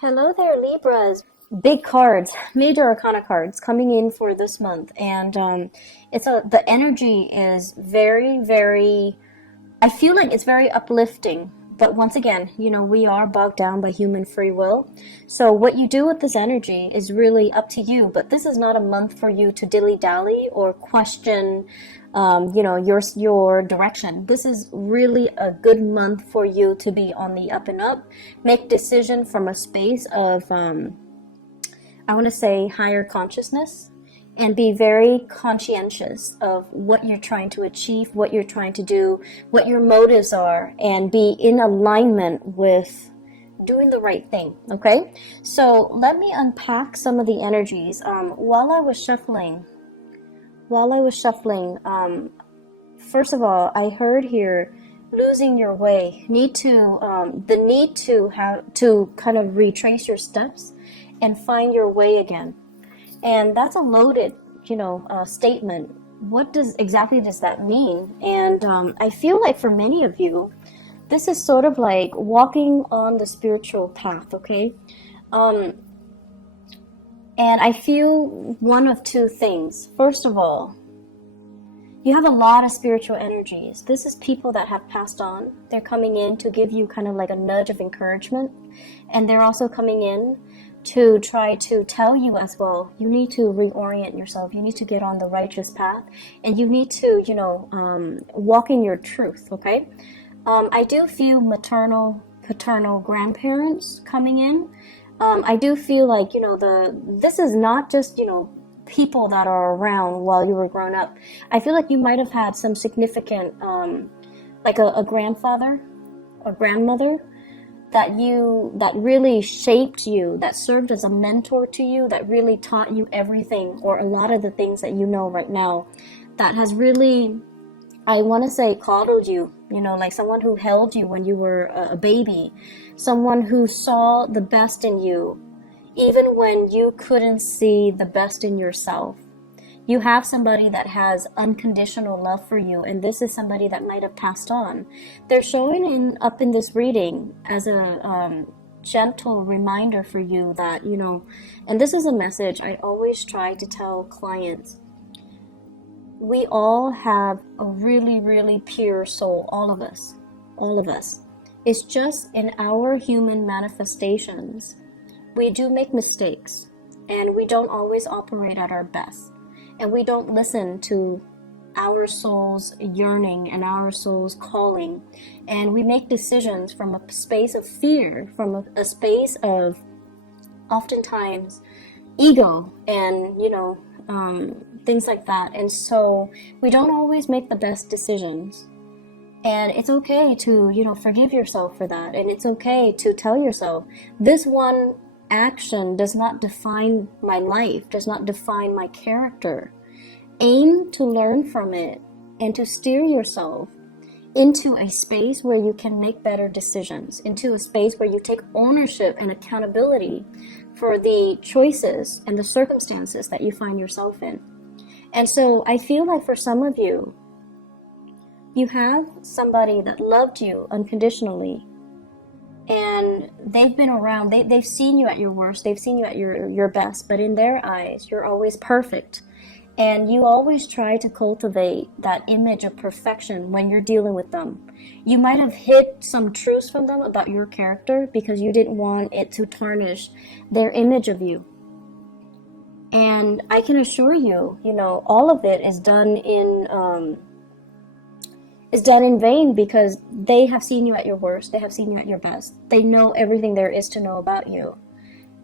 Hello there, Libras. Big cards, major arcana cards coming in for this month, and the energy is very. I feel like it's very uplifting. But once again, we are bogged down by human free will. So what you do with this energy is really up to you. But this is not a month for you to dilly-dally or question, your direction. This is really a good month for you to be on the up and up. Make decision from a space of, I want to say, higher consciousness, and be very conscientious of what you're trying to achieve, what you're trying to do, what your motives are, and be in alignment with doing the right thing, okay? So let me unpack some of the energies. While I was shuffling, first of all, I heard here, losing your way, the need to have to kind of retrace your steps and find your way again. And that's a loaded, statement. What exactly does that mean? And I feel like for many of you, this is sort of like walking on the spiritual path, okay? And I feel one of two things. First of all, you have a lot of spiritual energies. This is people that have passed on. They're coming in to give you kind of like a nudge of encouragement. And they're also coming in to try to tell you as well, you need to reorient yourself, you need to get on the righteous path, and you need to, walk in your truth, okay? I do feel maternal, paternal grandparents coming in. I do feel like, this is not just, people that are around while you were growing up. I feel like you might have had some significant, like a grandfather or grandmother that really shaped you, that served as a mentor to you, that really taught you everything or a lot of the things that you know right now, that has really, I want to say, coddled you, like someone who held you when you were a baby, someone who saw the best in you, even when you couldn't see the best in yourself. You have somebody that has unconditional love for you, and this is somebody that might have passed on. They're showing up in this reading as a gentle reminder for you that, and this is a message I always try to tell clients. We all have a really pure soul, all of us. It's just in our human manifestations, we do make mistakes, and we don't always operate at our best. And we don't listen to our soul's yearning and our soul's calling. And we make decisions from a space of fear, from a space of oftentimes ego and, things like that. And so we don't always make the best decisions. And it's okay to, forgive yourself for that. And it's okay to tell yourself, this one action does not define my life, does not define my character. Aim to learn from it and to steer yourself into a space where you can make better decisions, into a space where you take ownership and accountability for the choices and the circumstances that you find yourself in. And so I feel like for some of you, you have somebody that loved you unconditionally, and they've been around, they've seen you at your worst, they've seen you at your best, but in their eyes, you're always perfect. And you always try to cultivate that image of perfection when you're dealing with them. You might have hid some truths from them about your character because you didn't want it to tarnish their image of you. And I can assure you, all of it is done in vain, because they have seen you at your worst, they have seen you at your best. They know everything there is to know about you,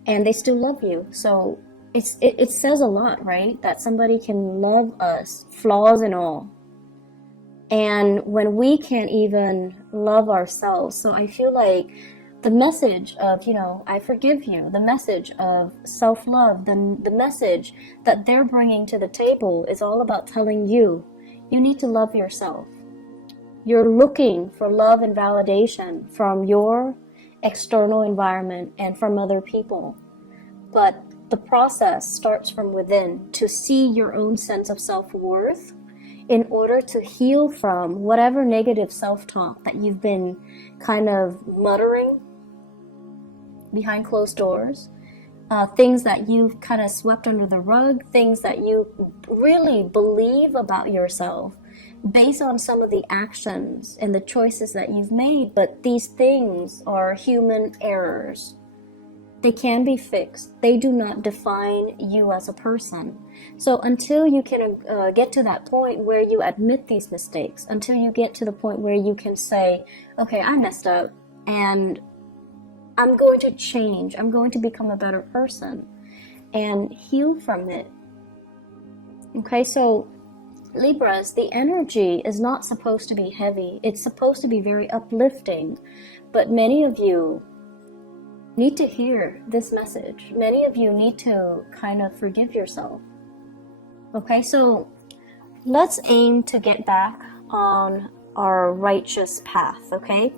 and they still love you. So it says a lot, right? That somebody can love us, flaws and all. And when we can't even love ourselves. So I feel like the message of, I forgive you, the message of self-love, the message that they're bringing to the table is all about telling you, you need to love yourself. You're looking for love and validation from your external environment and from other people. But the process starts from within, to see your own sense of self-worth in order to heal from whatever negative self-talk that you've been kind of muttering behind closed doors, things that you've kind of swept under the rug, things that you really believe about yourself based on some of the actions and the choices that you've made. But these things are human errors. They can be fixed. They do not define you as a person. So until you can get to that point where you admit these mistakes, until you get to the point where you can say, okay, I messed up and I'm going to change. I'm going to become a better person and heal from it. Okay, so Libras, the energy is not supposed to be heavy. It's supposed to be very uplifting. But many of you need to hear this message. Many of you need to kind of forgive yourself. Okay, so let's aim to get back on our righteous path, okay?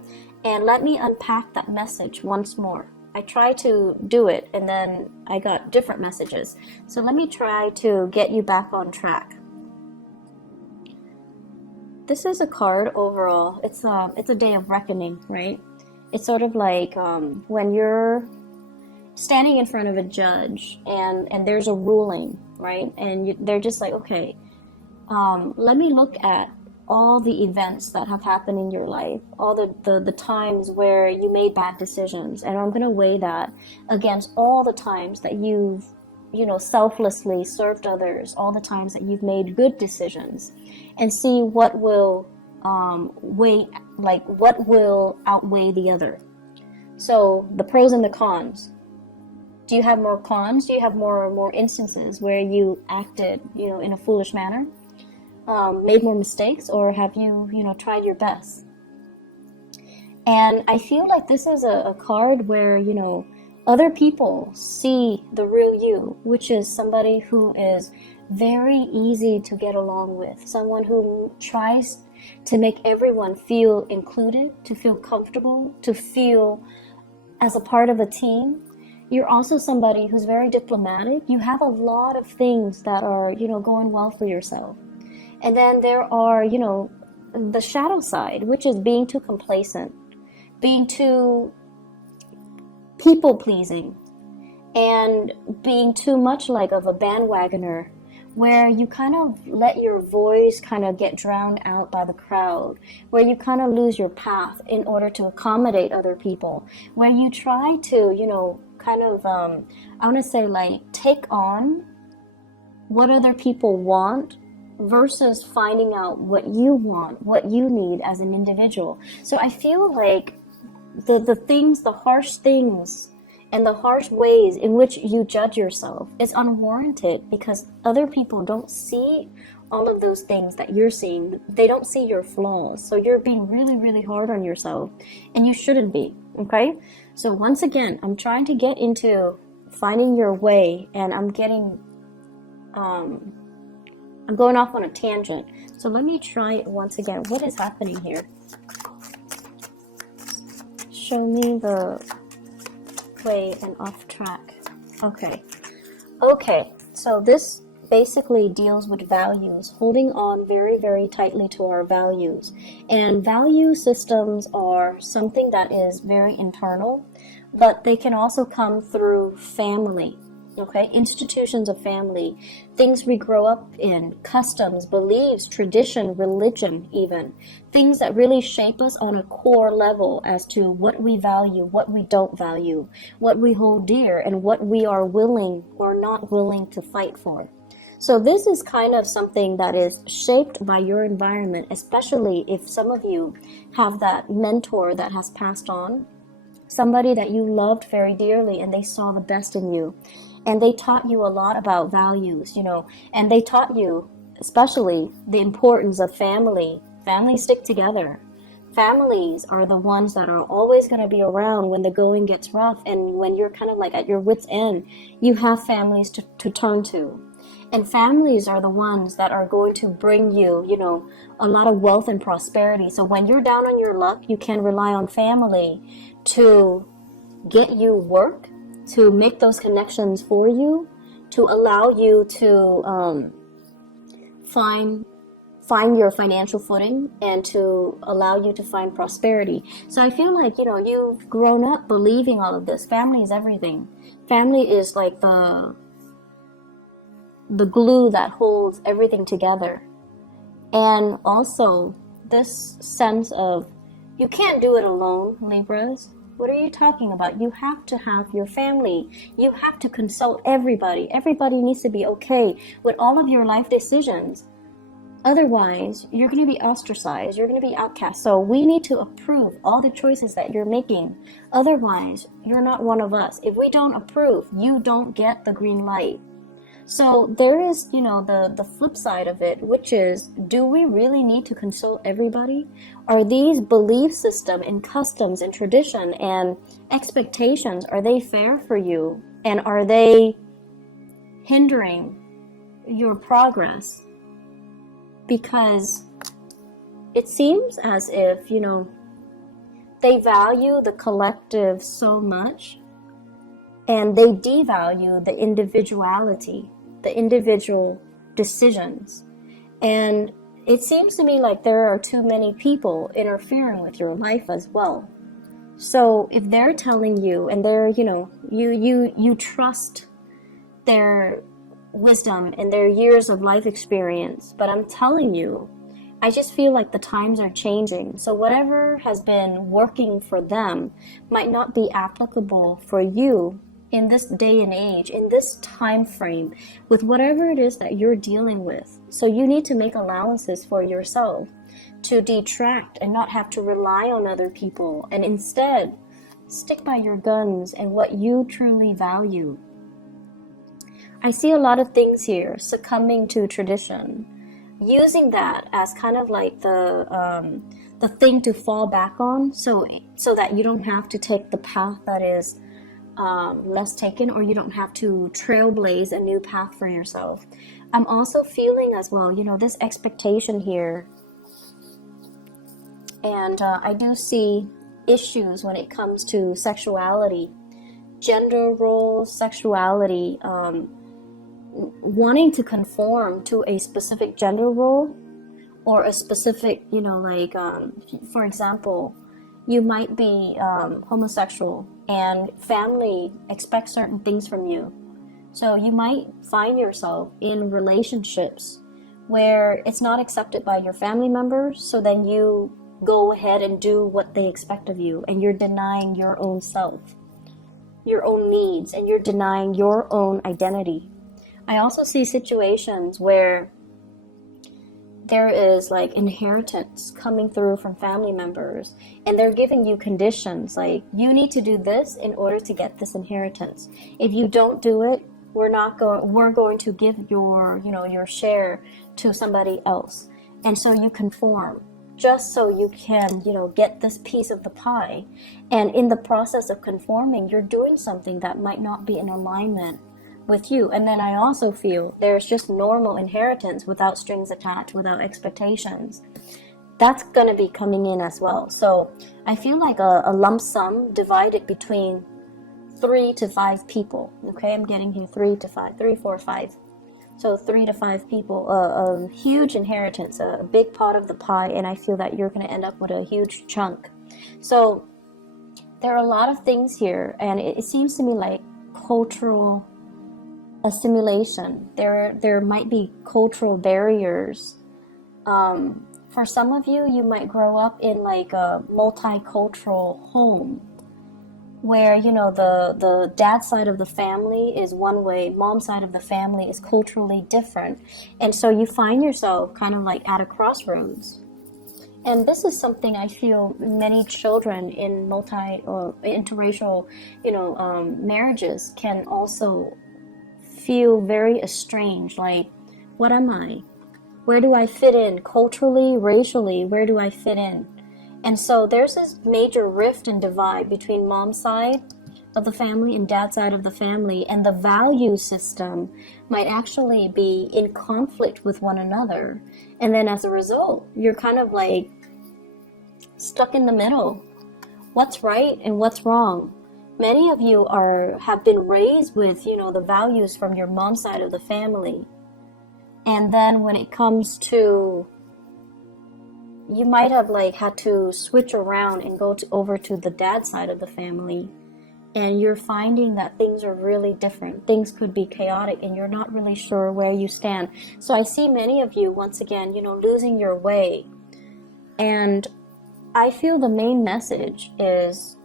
And let me unpack that message once more. I tried to do it and then I got different messages. So let me try to get you back on track. This is a card overall. It's a day of reckoning, right? It's sort of like when you're standing in front of a judge and there's a ruling, right? And they're just like, okay, let me look at all the events that have happened in your life, all the times where you made bad decisions, and I'm going to weigh that against all the times that you've, selflessly served others, all the times that you've made good decisions, and see what will what will outweigh the other. So the pros and the cons. Do you have more cons? Do you have more instances where you acted, in a foolish manner, made more mistakes, or have you, tried your best? And I feel like this is a card where, other people see the real you, which is somebody who is very easy to get along with, someone who tries to make everyone feel included, to feel comfortable, to feel as a part of a team. You're also somebody who's very diplomatic. You have a lot of things that are, going well for yourself. And then there are, the shadow side, which is being too complacent, being too people-pleasing, and being too much like of a bandwagoner, where you kind of let your voice kind of get drowned out by the crowd, where you kind of lose your path in order to accommodate other people, where you try to, I want to say like take on what other people want versus finding out what you want, what you need as an individual. So I feel like the harsh things and the harsh ways in which you judge yourself is unwarranted, because other people don't see all of those things that you're seeing. They don't see your flaws. So you're being really, really hard on yourself, and you shouldn't be, okay? So once again, I'm trying to get into finding your way, and I'm going off on a tangent. So let me try it once again. What is happening here? Show me the way and off track. Okay, so this basically deals with values, holding on very, very tightly to our values. And value systems are something that is very internal, but they can also come through family. Okay, institutions of family, things we grow up in, customs, beliefs, tradition, religion, even things that really shape us on a core level as to what we value, what we don't value, what we hold dear, and what we are willing or not willing to fight for. So this is kind of something that is shaped by your environment, especially if some of you have that mentor that has passed on, somebody that you loved very dearly and they saw the best in you. And they taught you a lot about values, and they taught you especially the importance of family. Families stick together. Families are the ones that are always going to be around when the going gets rough, and when you're kind of like at your wit's end, you have families to turn to. And families are the ones that are going to bring you, a lot of wealth and prosperity. So when you're down on your luck, you can rely on family to get you work, to make those connections for you, to allow you to find find your financial footing and to allow you to find prosperity. So I feel like, you've grown up believing all of this. Family is everything. Family is like the glue that holds everything together. And also this sense of, you can't do it alone, Libras. What are you talking about? You have to have your family. You have to consult everybody. Everybody needs to be okay with all of your life decisions. Otherwise, you're going to be ostracized. You're going to be outcast. So we need to approve all the choices that you're making. Otherwise, you're not one of us. If we don't approve, you don't get the green light. So there is, the flip side of it, which is, do we really need to consult everybody? Are these belief system and customs and tradition and expectations, are they fair for you? And are they hindering your progress? Because it seems as if, they value the collective so much and they devalue the individuality, the individual decisions. And it seems to me like there are too many people interfering with your life as well. So if they're telling you and they're, you trust their wisdom and their years of life experience, but I'm telling you, I just feel like the times are changing. So whatever has been working for them might not be applicable for you in this day and age, in this time frame, with whatever it is that you're dealing with. So you need to make allowances for yourself to detract and not have to rely on other people, and instead stick by your guns and what you truly value. I see a lot of things here succumbing to tradition, using that as kind of like the thing to fall back on, so that you don't have to take the path that is less taken, or you don't have to trailblaze a new path for yourself. I'm also feeling as well, this expectation here, and I do see issues when it comes to sexuality, gender roles, sexuality, wanting to conform to a specific gender role or a specific, for example, you might be homosexual and family expects certain things from you. So you might find yourself in relationships where it's not accepted by your family members, so then you go ahead and do what they expect of you, and you're denying your own self, your own needs, and you're denying your own identity. I also see situations where there is like inheritance coming through from family members, and they're giving you conditions like, you need to do this in order to get this inheritance. If you don't do it, we're going to give your share to somebody else. And so you conform just so you can, get this piece of the pie. And in the process of conforming, you're doing something that might not be in alignment with you. And then I also feel there's just normal inheritance without strings attached, without expectations. That's going to be coming in as well. So I feel like a lump sum divided between 3 to 5 people. Okay, I'm getting here 3 to 5, 3, 4, 5. So 3 to 5 people, a huge inheritance, a big pot of the pie, and I feel that you're going to end up with a huge chunk. So there are a lot of things here, and it seems to me like cultural assimilation. There might be cultural barriers. For some of you, you might grow up in like a multicultural home where, the dad side of the family is one way, mom side of the family is culturally different. And so you find yourself kind of like at a crossroads. And this is something I feel many children in interracial, marriages can also feel very estranged. Like, what am I? Where do I fit in culturally, racially? Where do I fit in? And so there's this major rift and divide between mom's side of the family and dad's side of the family, and the value system might actually be in conflict with one another. And then as a result, you're kind of like stuck in the middle. What's right and what's wrong? Many of you have been raised with, the values from your mom's side of the family. And then when it comes to you might have like had to switch around and go over to the dad side of the family, and you're finding that things are really different. Things could be chaotic and you're not really sure where you stand. So I see many of you, once again, losing your way. And I feel the main message is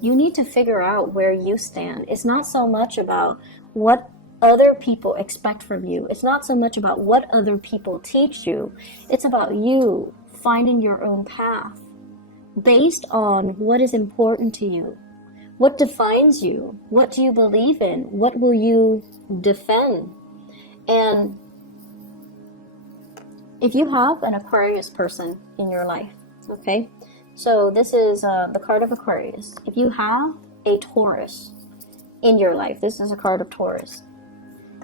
you need to figure out where you stand. It's not so much about what other people expect from you. It's not so much about what other people teach you. It's about you finding your own path based on what is important to you. What defines you? What do you believe in? What will you defend? And if you have an Aquarius person in your life, okay, so this is the card of Aquarius. If you have a Taurus in your life, this is a card of Taurus.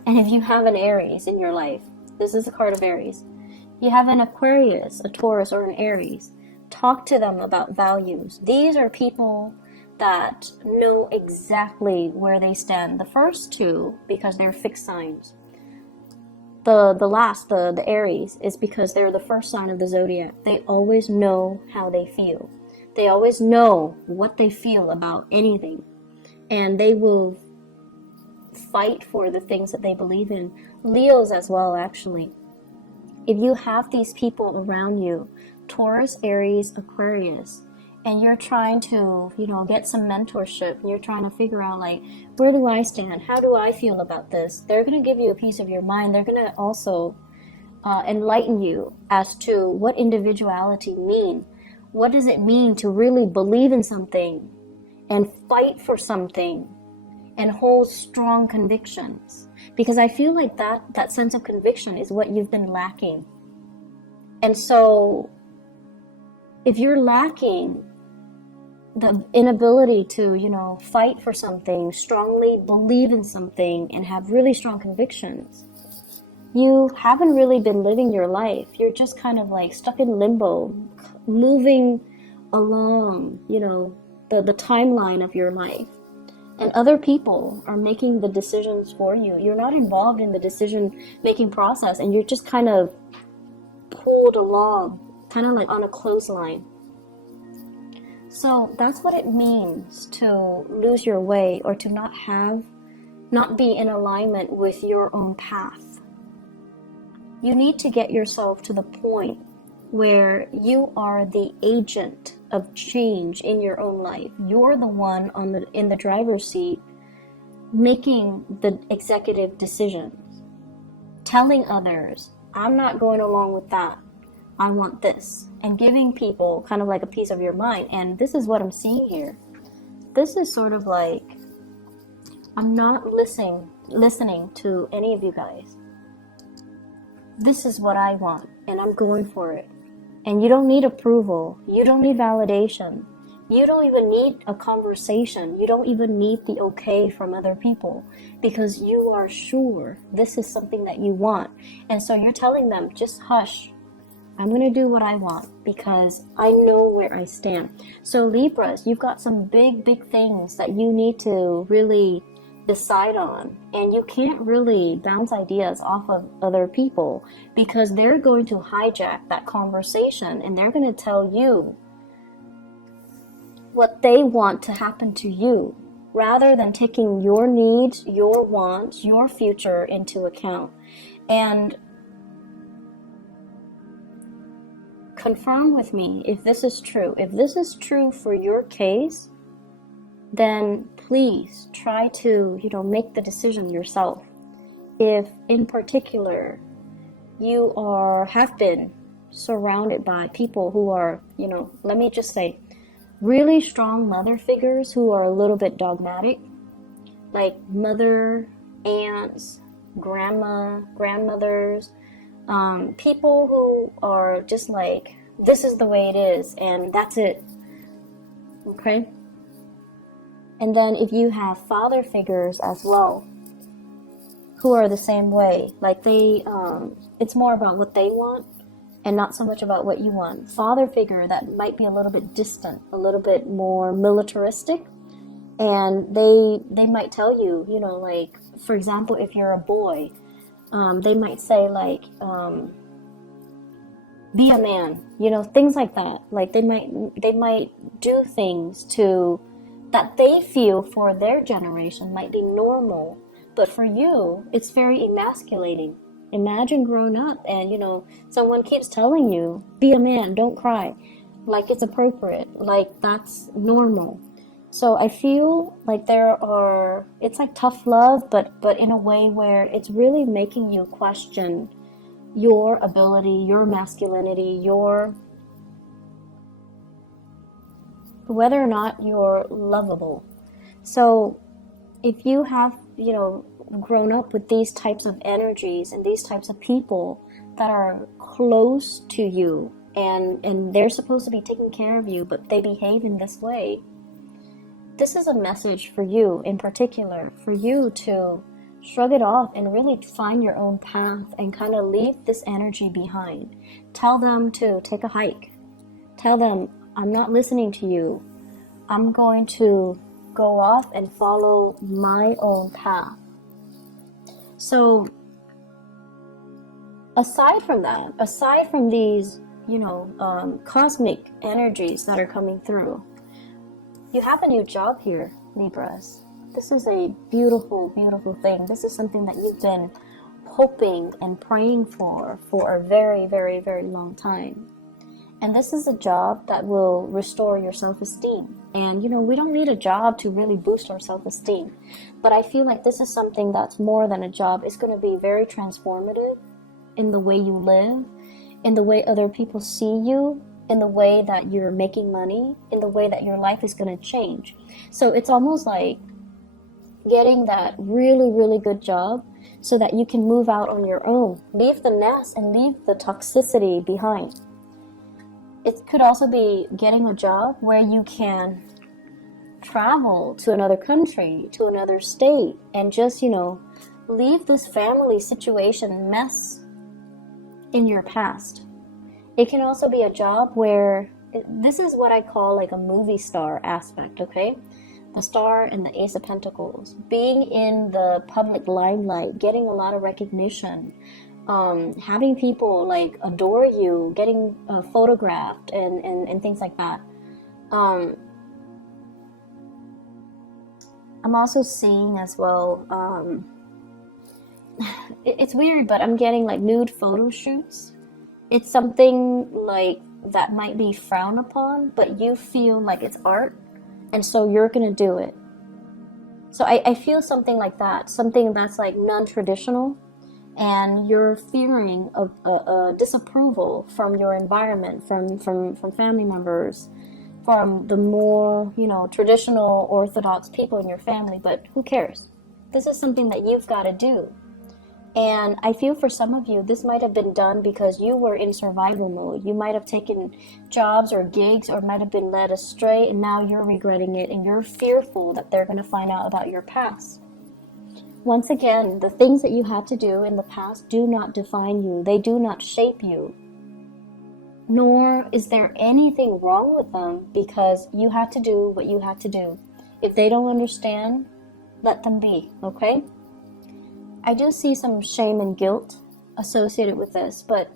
And if you have an Aries in your life, this is a card of Aries. You have an Aquarius, a Taurus, or an Aries. Talk to them about values. These are people that know exactly where they stand. The first two, because they're fixed signs. The Aries, is because they're the first sign of the zodiac. They always know how they feel. They always know what they feel about anything. And they will fight for the things that they believe in. Leos as well, actually. If you have these people around you, Taurus, Aries, Aquarius, and you're trying to, get some mentorship, you're trying to figure out, like, where do I stand? How do I feel about this? They're going to give you a piece of your mind. They're going to also enlighten you as to what individuality mean. What does it mean to really believe in something and fight for something and hold strong convictions? Because I feel like that sense of conviction is what you've been lacking. And so if you're lacking the inability to, fight for something, strongly believe in something, and have really strong convictions, you haven't really been living your life. You're just kind of like stuck in limbo, moving along, the timeline of your life. And other people are making the decisions for you. You're not involved in the decision-making process, and you're just kind of pulled along, kind of like on a clothesline. So that's what it means to lose your way, or to not be in alignment with your own path. You need to get yourself to the point where you are the agent of change in your own life. You're the one in the driver's seat, making the executive decisions, telling others, I'm not going along with that. I want this, and giving people kind of like a piece of your mind. And this is what I'm seeing here. This is sort of like, I'm not listening to any of you guys. This is what I want, and I'm going for it. And you don't need approval. You don't need validation. You don't even need a conversation. You don't even need the okay from other people, because you are sure this is something that you want. And so you're telling them, just hush. I'm going to do what I want because I know where I stand. So Libras, you've got some big, big things that you need to really decide on. And you can't really bounce ideas off of other people, because they're going to hijack that conversation and they're going to tell you what they want to happen to you, rather than taking your needs, your wants, your future into account. And confirm with me if this is true. If this is true for your case, then please try to, make the decision yourself. If in particular you have been surrounded by people who are, let me just say, really strong mother figures who are a little bit dogmatic, like mother, aunts, grandmothers, people who are just like, this is the way it is and that's it. Okay? And then if you have father figures as well, who are the same way, like it's more about what they want and not so much about what you want. Father figure that might be a little bit distant, a little bit more militaristic, and they might tell you, like, for example, if you're a boy, they might say like, be a man, you know, things like that. Like they might do things to that they feel for their generation might be normal, but for you it's very emasculating. Imagine growing up and, you know, someone keeps telling you, be a man, don't cry, like it's appropriate, like that's normal. So I feel like it's like tough love, but in a way where it's really making you question your ability, your masculinity, your whether or not you're lovable. So if you have, you know, grown up with these types of energies and these types of people that are close to you, and they're supposed to be taking care of you, but they behave in this way, this is a message for you in particular, for you to shrug it off and really find your own path and kind of leave this energy behind. Tell them to take a hike. Tell them, I'm not listening to you. I'm going to go off and follow my own path. So aside from that, aside from these, you know, cosmic energies that are coming through, you have a new job here, Libras. This is a beautiful, beautiful thing. This is something that you've been hoping and praying for a very, very, very long time. And this is a job that will restore your self-esteem. And, you know, we don't need a job to really boost our self-esteem. But I feel like this is something that's more than a job. It's going to be very transformative in the way you live, in the way other people see you, in the way that you're making money, in the way that your life is going to change. So it's almost like getting that really, really good job so that you can move out on your own. Leave the nest and leave the toxicity behind. It could also be getting a job where you can travel to another country, to another state, and just, you know, leave this family situation mess in your past. It can also be a job where, this is what I call like a movie star aspect, okay? The star and the Ace of Pentacles. Being in the public limelight, getting a lot of recognition, having people like adore you, getting photographed and things like that. I'm also seeing as well, it's weird, but I'm getting like nude photo shoots. It's something like that might be frowned upon, but you feel like it's art, and so you're gonna do it. So I feel something like that, something that's like non-traditional, and you're fearing a disapproval from your environment, from family members, from the more, you know, traditional orthodox people in your family, but who cares? This is something that you've got to do. And I feel for some of you, this might have been done because you were in survival mode. You might have taken jobs or gigs, or might have been led astray, and now you're regretting it, and you're fearful that they're going to find out about your past. Once again, the things that you had to do in the past do not define you. They do not shape you. Nor is there anything wrong with them, because you had to do what you had to do. If they don't understand, let them be, okay? I do see some shame and guilt associated with this, but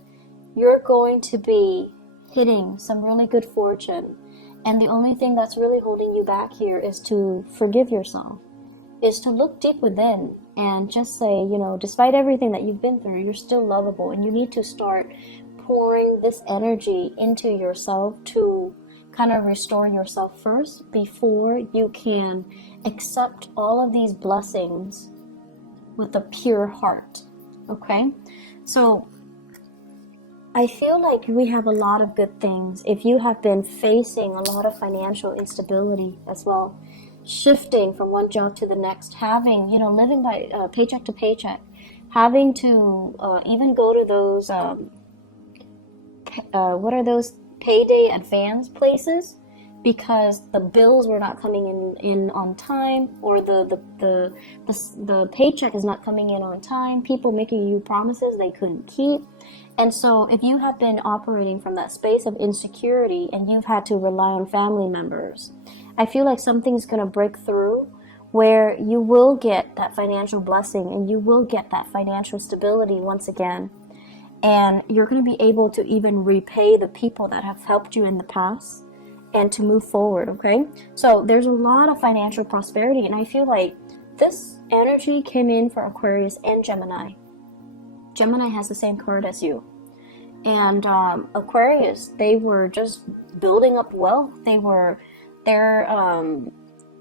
you're going to be hitting some really good fortune. And the only thing that's really holding you back here is to forgive yourself, is to look deep within and just say, you know, despite everything that you've been through, you're still lovable, and you need to start pouring this energy into yourself to kind of restore yourself first before you can accept all of these blessings with a pure heart. Okay? So I feel like we have a lot of good things. If you have been facing a lot of financial instability as well, shifting from one job to the next, having, you know, living by paycheck to paycheck, having to even go to those what are those payday advance places because the bills were not coming in on time, or the paycheck is not coming in on time, people making you promises they couldn't keep. And so if you have been operating from that space of insecurity and you've had to rely on family members, I feel like something's going to break through where you will get that financial blessing and you will get that financial stability once again. And you're going to be able to even repay the people that have helped you in the past and to move forward, okay? So there's a lot of financial prosperity, and I feel like this energy came in for Aquarius and Gemini. Gemini has the same card as you. And Aquarius, they were just building up wealth.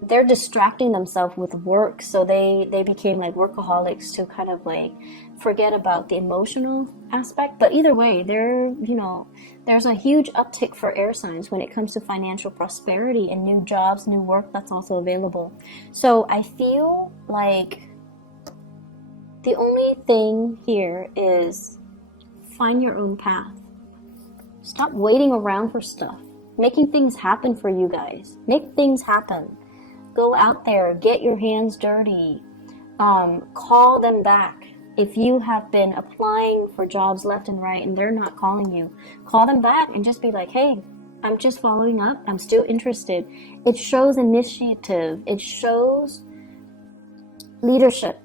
They're distracting themselves with work, so they became like workaholics to kind of like forget about the emotional aspect. But either way, there's a huge uptick for air signs when it comes to financial prosperity and new jobs, new work that's also available. So I feel like the only thing here is find your own path. Stop waiting around for stuff. Making things happen for you guys. Make things happen. Go out there, get your hands dirty, call them back. If you have been applying for jobs left and right and they're not calling you, call them back and just be like, hey, I'm just following up. I'm still interested. It shows initiative. It shows leadership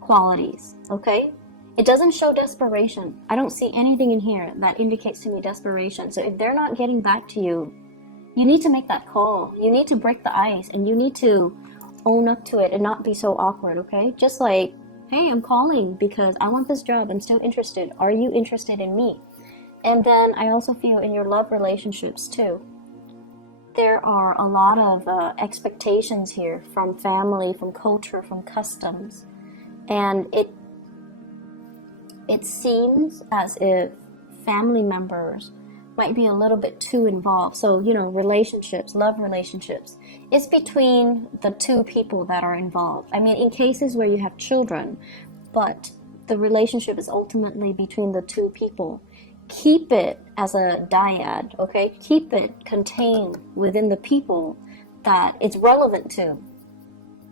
qualities, okay? It doesn't show desperation. I don't see anything in here that indicates to me desperation. So if they're not getting back to you, you need to make that call. You need to break the ice and you need to own up to it and not be so awkward, okay? Just like, hey, I'm calling because I want this job. I'm still interested. Are you interested in me? And then I also feel in your love relationships too. There are a lot of expectations here from family, from culture, from customs. And it seems as if family members might be a little bit too involved. So, relationships, love relationships, it's between the two people that are involved. I mean, in cases where you have children, but the relationship is ultimately between the two people. Keep it as a dyad, okay? Keep it contained within the people that it's relevant to.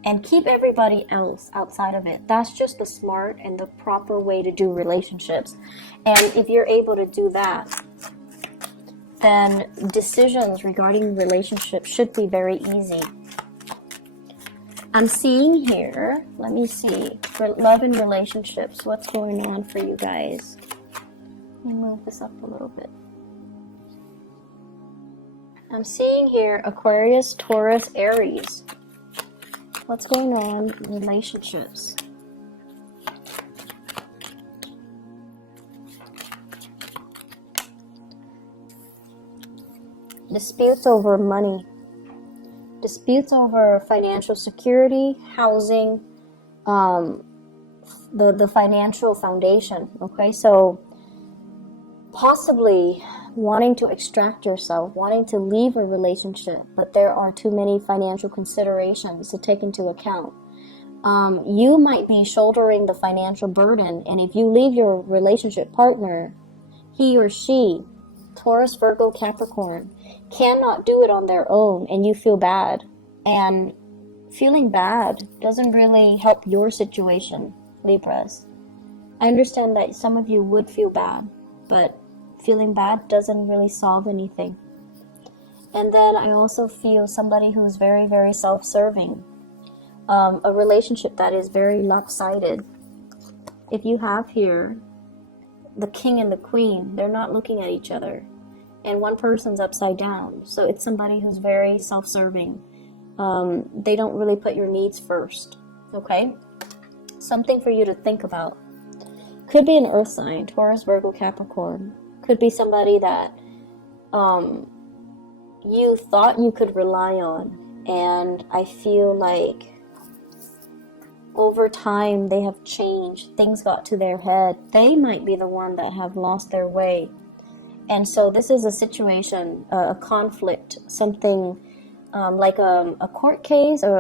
And keep everybody else outside of it. That's just the smart and the proper way to do relationships. And if you're able to do that, then decisions regarding relationships should be very easy. I'm seeing here, let me see, for love and relationships, what's going on for you guys? Let me move this up a little bit. I'm seeing here Aquarius, Taurus, Aries. What's going on in relationships? Disputes over money, disputes over financial security, housing, the financial foundation, okay? So possibly wanting to extract yourself, wanting to leave a relationship, but there are too many financial considerations to take into account. You might be shouldering the financial burden, and if you leave your relationship partner, he or she, Taurus, Virgo, Capricorn, cannot do it on their own, and you feel bad. And feeling bad doesn't really help your situation, Libras. I understand that some of you would feel bad, but feeling bad doesn't really solve anything. And then I also feel somebody who's very, very self-serving. A relationship that is very lopsided. If you have here the king and the queen, they're not looking at each other. And one person's upside down. So it's somebody who's very self-serving. They don't really put your needs first. Okay? Something for you to think about. Could be an earth sign, Taurus, Virgo, Capricorn. Could be somebody that you thought you could rely on. And I feel like over time they have changed. Things got to their head. They might be the one that have lost their way. And so this is a situation, a conflict, something like a court case or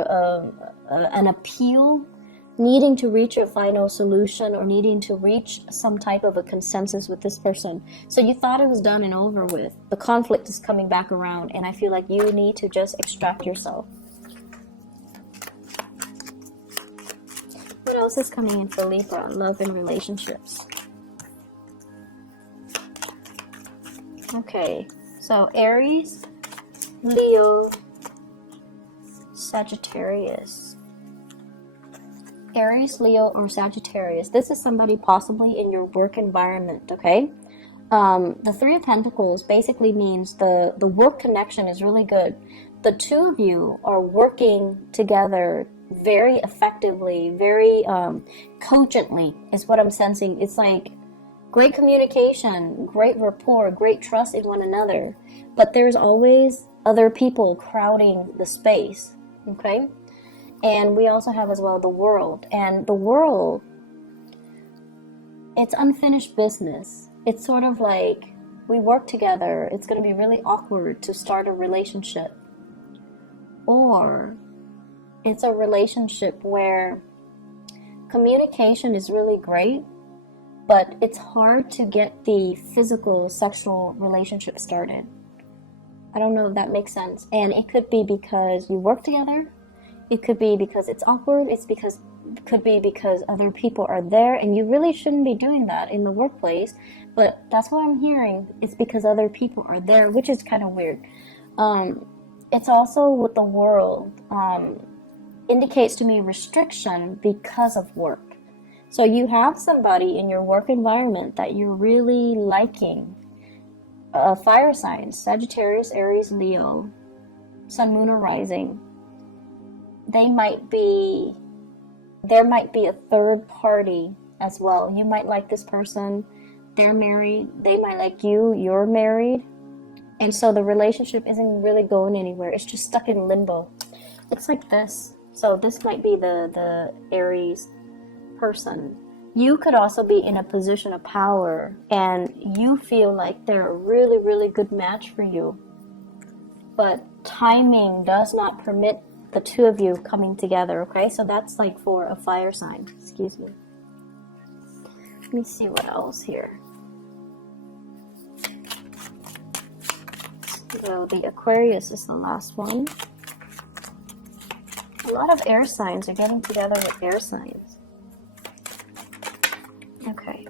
an appeal, needing to reach a final solution or needing to reach some type of a consensus with this person. So you thought it was done and over with. The conflict is coming back around, and I feel like you need to just extract yourself. What else is coming in for Libra? Love and relationships. Okay, so Aries, Leo, Sagittarius, Aries, Leo, or Sagittarius. This is somebody possibly in your work environment, okay? The Three of Pentacles basically means the work connection is really good. The two of you are working together very effectively, very cogently is what I'm sensing. It's like great communication, great rapport, great trust in one another. But there's always other people crowding the space, okay? And we also have as well the world. And the world, it's unfinished business. It's sort of like we work together. It's going to be really awkward to start a relationship. Or it's a relationship where communication is really great, but it's hard to get the physical sexual relationship started. I don't know if that makes sense. And it could be because you work together. It could be because it's awkward. Could be because other people are there, and you really shouldn't be doing that in the workplace. But that's what I'm hearing. It's because other people are there, which is kind of weird. It's also with the world, indicates to me restriction because of work. So you have somebody in your work environment that you're really liking. Fire signs, Sagittarius, Aries, Leo, Sun, Moon, or Rising. There might be a third party as well. You might like this person, they're married. They might like you, you're married. And so the relationship isn't really going anywhere. It's just stuck in limbo. It's like this. So this might be the Aries person. You could also be in a position of power and you feel like they're a really, really good match for you. But timing does not permit the two of you coming together, okay? So that's like for a fire sign. Excuse me. Let me see what else here. So the Aquarius is the last one. A lot of air signs are getting together with air signs. Okay.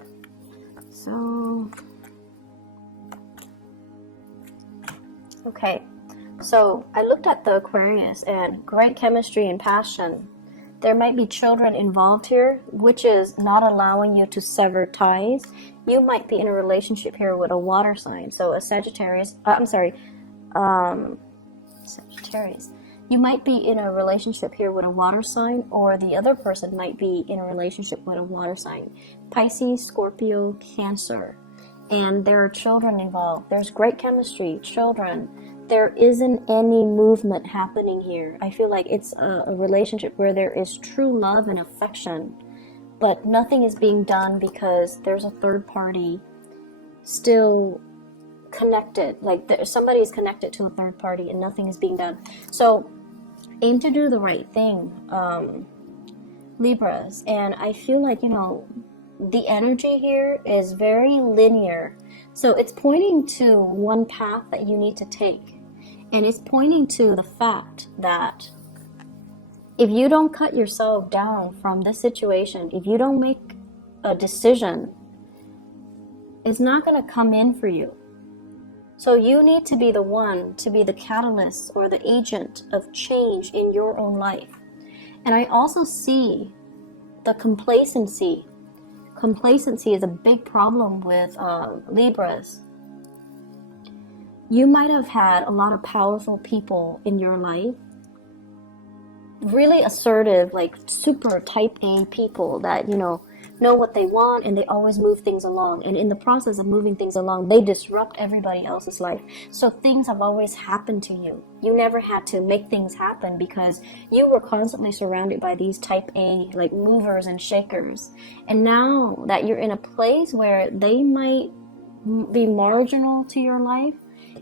So I looked at the Aquarius and great chemistry and passion. There might be children involved here, which is not allowing you to sever ties. You might be in a relationship here with a water sign. So a Sagittarius, Sagittarius. You might be in a relationship here with a water sign, or the other person might be in a relationship with a water sign. Pisces, Scorpio, Cancer. And there are children involved. There's great chemistry, children. There isn't any movement happening here. I feel like it's a relationship where there is true love and affection, but nothing is being done because there's a third party still connected. Like somebody is connected to a third party and nothing is being done. So aim to do the right thing, Libras. And I feel like, the energy here is very linear. So it's pointing to one path that you need to take. And it's pointing to the fact that if you don't cut yourself down from this situation, if you don't make a decision, it's not going to come in for you. So you need to be the one to be the catalyst or the agent of change in your own life. And I also see the complacency. Complacency is a big problem with Libras. You might have had a lot of powerful people in your life, really assertive, like super type A people that, know what they want and they always move things along. And in the process of moving things along, they disrupt everybody else's life. So things have always happened to you. You never had to make things happen because you were constantly surrounded by these type A, like movers and shakers. And now that you're in a place where they might be marginal to your life,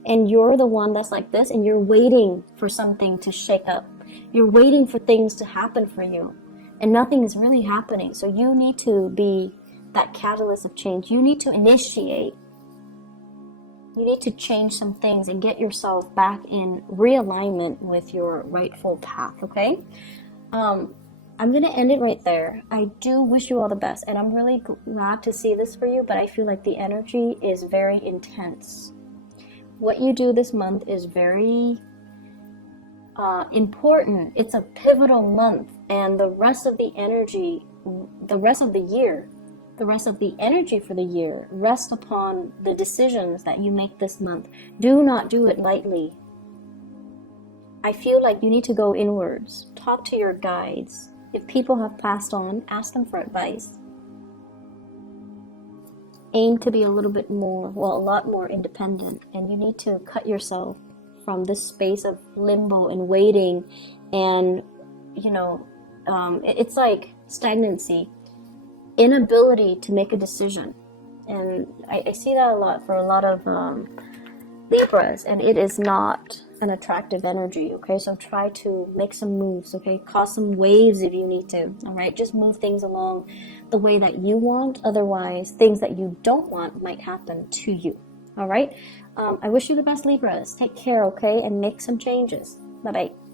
and you're the one that's like this, and you're waiting for something to shake up. You're waiting for things to happen for you, and nothing is really happening. So you need to be that catalyst of change. You need to initiate. You need to change some things and get yourself back in realignment with your rightful path, okay? I'm going to end it right there. I do wish you all the best, and I'm really glad to see this for you, but I feel like the energy is very intense. What you do this month is very important. It's a pivotal month, and the rest of the energy, the rest of the year, the rest of the energy for the year rest upon the decisions that you make this month. Do not do it lightly. I feel like you need to go inwards. Talk to your guides. If people have passed on, ask them for advice. Aim to be a little bit more, well, a lot more independent, and you need to cut yourself from this space of limbo and waiting, and it's like stagnancy, inability to make a decision. And I see that a lot for a lot of Libras, and it is not an attractive energy. Okay, so try to make some moves. Okay, cause some waves if you need to. All right, just move things along the way that you want. Otherwise, things that you don't want might happen to you. All right, I wish you the best, Libras. Take care, okay, and make some changes. Bye bye.